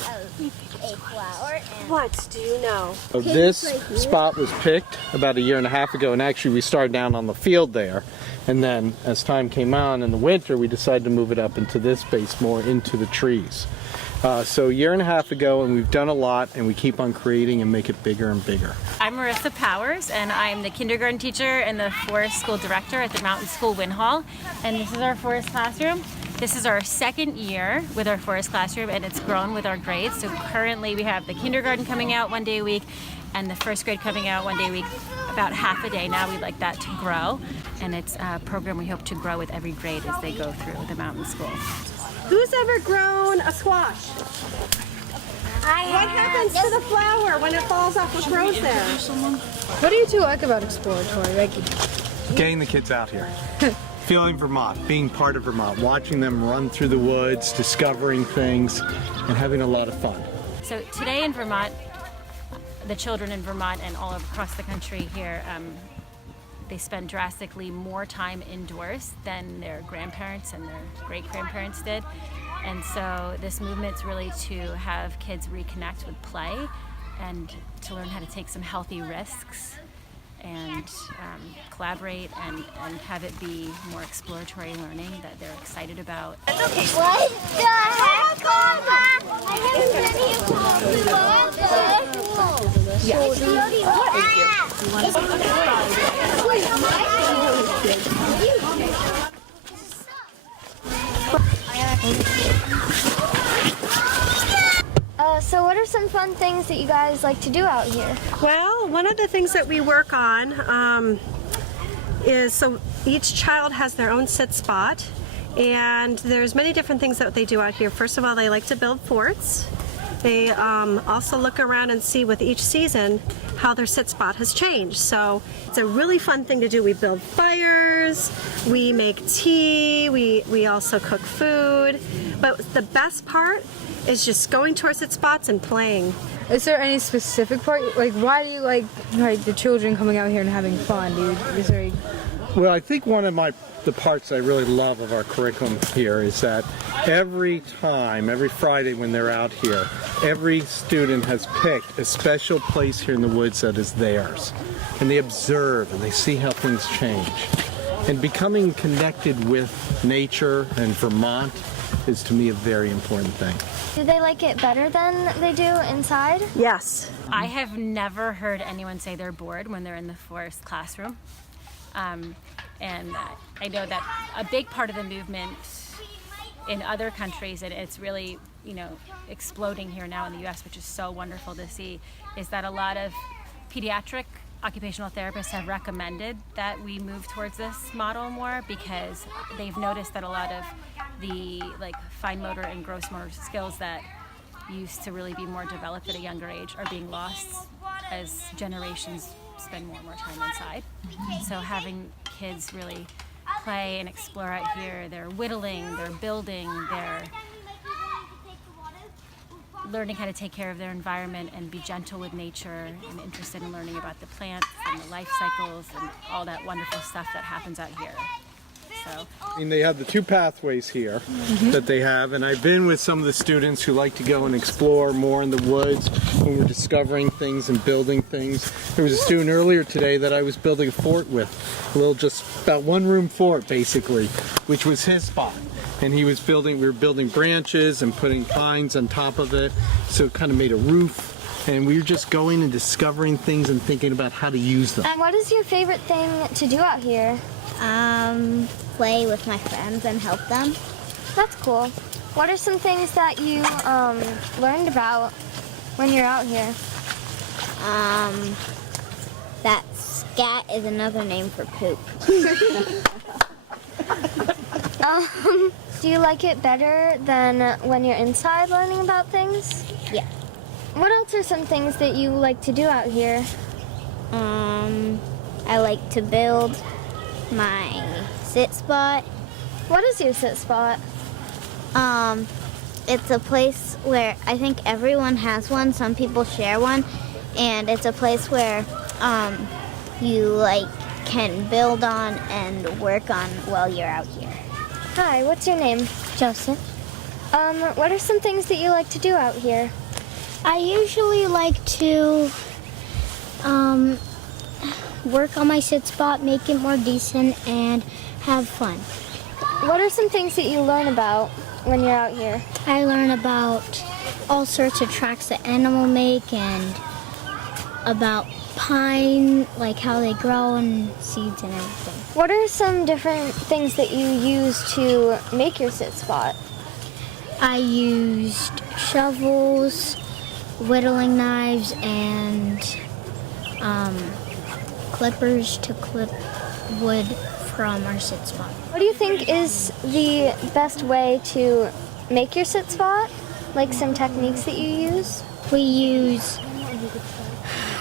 of a flower. And What do you know? So this spot was picked about 1.5 years ago, and actually we started down on the field there. And then as time came on in the winter, we decided to move it up into this space more into the trees. So 1.5 years ago, and we've done a lot, and we keep on creating and make it bigger and bigger. I'm Marissa Powers, and I'm the kindergarten teacher and the forest school director at the Mountain School Winhall. And this is our forest classroom. This is our second year with our forest classroom, and it's grown with our grades. So currently we have the kindergarten coming out 1 day a week and the first grade coming out 1 day a week, about half a day now. We'd like that to grow, and it's a program we hope to grow with every grade as they go through the Mountain School. Who's ever grown a squash? What happens to the flower when it falls off? What grows there? What do you two like about exploratory, Reiki? Getting the kids out here. Feeling Vermont, being part of Vermont, watching them run through the woods, discovering things, and having a lot of fun. So today in Vermont, the children in Vermont and all across the country here, they spend drastically more time indoors than their grandparents and their great-grandparents did. And so this movement's really to have kids reconnect with play and to learn how to take some healthy risks and collaborate and have it be more exploratory learning that they're excited about. what the heck, Mama? I haven't been here for So what are some fun things that you guys like to do out here? Well, one of the things that we work on is, so each child has their own sit spot, and there's many different things that they do out here. First of all, they like to build forts. They also look around and see with each season how their sit spot has changed. So it's a really fun thing to do. We build fires, we make tea, we also cook food. But the best part is just going to our sit spots and playing. Is there any specific part? Like, why do you like the children coming out here and having fun? Is there Well, I think one of the parts I really love of our curriculum here is that every Friday when they're out here, every student has picked a special place here in the woods that is theirs. And they observe and they see how things change. And becoming connected with nature and Vermont is to me a very important thing. Do they like it better than they do inside? Yes. I have never heard anyone say they're bored when they're in the forest classroom. And I know that a big part of the movement in other countries, and it's really, exploding here now in the US, which is so wonderful to see, is that a lot of pediatric occupational therapists have recommended that we move towards this model more because they've noticed that a lot of the fine motor and gross motor skills that used to really be more developed at a younger age are being lost as generations spend more and more time inside. So having kids really play and explore out here, they're whittling, they're building, they're learning how to take care of their environment and be gentle with nature and interested in learning about the plants and the life cycles and all that wonderful stuff that happens out here. So. They have the two pathways here that they have, and I've been with some of the students who like to go and explore more in the woods when we're discovering things and building things. There was a student earlier today that I was building a fort with, just about one-room fort basically, which was his spot. And we were building branches and putting pines on top of it, so it kind of made a roof. And we were just going and discovering things and thinking about how to use them. And what is your favorite thing to do out here? Play with my friends and help them. That's cool. What are some things that you learned about when you're out here? That scat is another name for poop. Do you like it better than when you're inside learning about things? Yeah. What else are some things that you like to do out here? I like to build my sit spot. What is your sit spot? It's a place where I think everyone has one. Some people share one, and it's a place where you can build on and work on while you're out here. Hi, what's your name? Joseph. What are some things that you like to do out here? I usually like to work on my sit spot, make it more decent, and have fun. What are some things that you learn about when you're out here? I learn about all sorts of tracks that animals make and about pine, like how they grow and seeds and everything. What are some different things that you use to make your sit spot? I used shovels, whittling knives, and clippers to clip wood from our sit spot. What do you think is the best way to make your sit spot? Like some techniques that you use? We use,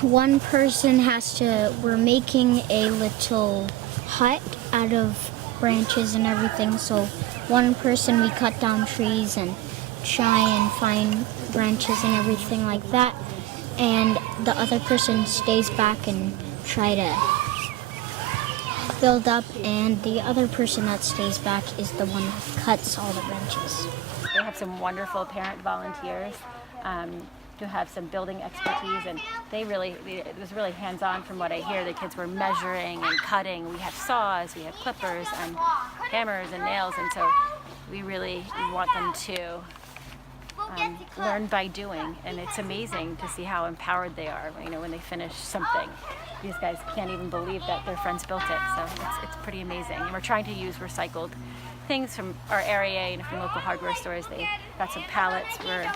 one person we're making a little hut out of branches and everything, so one person we cut down trees and try and find branches and everything like that, and the other person stays back and try to build up, and the other person that stays back is the one that cuts all the branches. They have some wonderful parent volunteers who have some building expertise, and it was really hands-on from what I hear. The kids were measuring and cutting. We have saws, we have clippers and hammers and nails, and so we really want them to learn by doing, and it's amazing to see how empowered they are, when they finish something. These guys can't even believe that their friends built it, so it's pretty amazing. And we're trying to use recycled things from our area and from local hardware stores. They got some pallets. We're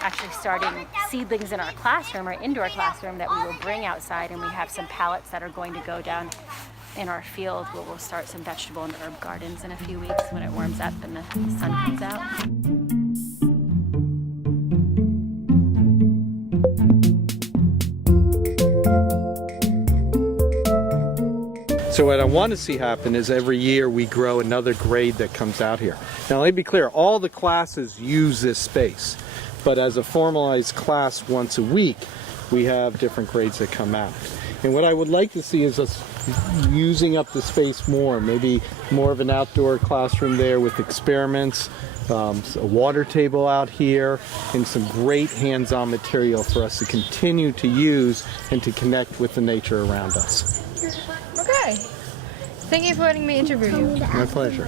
actually starting seedlings in our classroom, our indoor classroom, that we will bring outside, and we have some pallets that are going to go down in our field where we'll start some vegetable and herb gardens in a few weeks when it warms up and the sun comes out. So what I want to see happen is every year we grow another grade that comes out here. Now let me be clear, all the classes use this space, but as a formalized class once a week, we have different grades that come out. And what I would like to see is us using up the space more, maybe more of an outdoor classroom there with experiments, a water table out here, and some great hands-on material for us to continue to use and to connect with the nature around us. Okay. Thank you for letting me interview you. My pleasure.